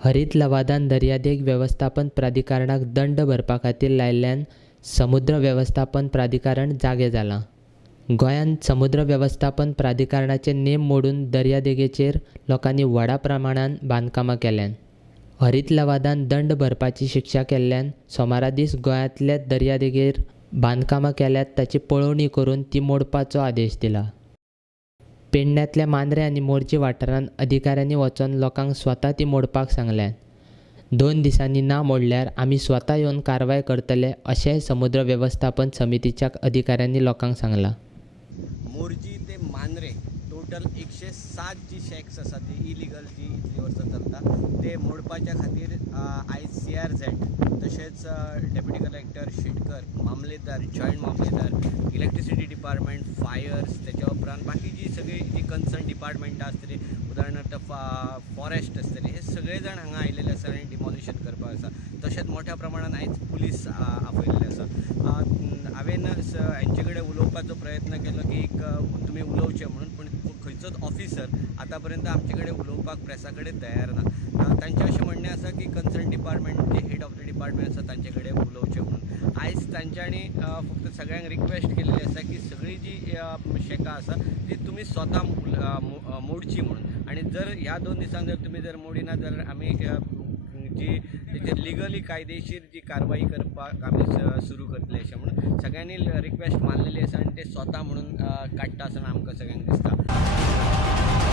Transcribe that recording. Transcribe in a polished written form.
हरीत लवादान दर्यादेग वेवस्थापन प्राधिकरणाक दंड भरपा खातीर लायिल्ल्यान समुद्र वेवस्थापन प्राधिकरण जागे जालां. गोंयांत समुद्र वेवस्थापन प्राधिकरणाचे नेम मोडून दर्यादेगेचेर लोकांनी व्हडा प्रमाणात बांदकामां केल्यांत. हरीत लवादान दंड भरपाची शिक्षा केल्ल्यान सोमारा दीस गोंयांतले दर्यादेगेर बांदकामां केल्यात ताची पळोवणी करून ती मोडपाचो आदेश दिला. पेडण्यांतल्या मांद्रे आनी मोर्जी वाठारांत अधिकाऱ्यांनी वचून लोकांक स्वता ती मोडपाक सांगल्यात. 2 दिसांनी ना मोडल्यार आमी स्वता येवन कारवाय करतले अशेंय समुद्र वेवस्थापन समितीच्या अधिकाऱ्यांनी लोकांक सांगलां. मोर्जी ते मांद्रे टोटल 107 जी शॅक्स आसा ती इलिगल जी इतली वर्सां चलता ते मोडपाच्या खातीर आयज CRZ तशेंच डेप्युटी कलेक्टर शेटकर, मामलेदार, जॉयंट मामलेदार, इलेक्ट्रिसिटी डिपार्टमेंट, फायर्स, त्याच्या उपरांत बाकीची सगळी जी कन्सर्न डिपार्टमेंटां आसतली, उदाहरणार्थ फॉरेस्ट आसतली, हे सगळे जाण हांगा आयिल्ले आसा आनी डिमॉलिशन करपाक आसा. तशेंच मोठ्या प्रमाणात आयज पुलीस आपयल्ले आसा. हांवें हांचे कडेन उलोवपाचो प्रयत्न केलो की तुमी उलोवचें म्हणून, पूण खंयचोच ऑफिसर आतां पर्यंत आमचे कडेन उलोवपाक प्रेसा कडेन तयार ना. तांचें अशें म्हणणें आसा की कन्सर्न डिपार्टमेंट जे हेड ऑफ द डिपार्टमेंट आसा तांचे कडेन उलोवचें म्हणून. आयज तांच्यांनी फक्त सगळ्यांक रिक्वेस्ट केल्ली आसा की सगळी जी शेकां आसा ती तुमी स्वता मोडची म्हणून, आनी जर ह्या 2 दिसांक जर तुमी जर मोडिना जाल्यार आमी जी तेचेर लिगली कायदेशीर जी कारवाई करपाक आमी सुरू करतले अशें म्हणून सगळ्यांनी रिक्वेस्ट मारलेली आसा आनी ते स्वता म्हणून काडटा आसतना आमकां सगळ्यांक दिसता.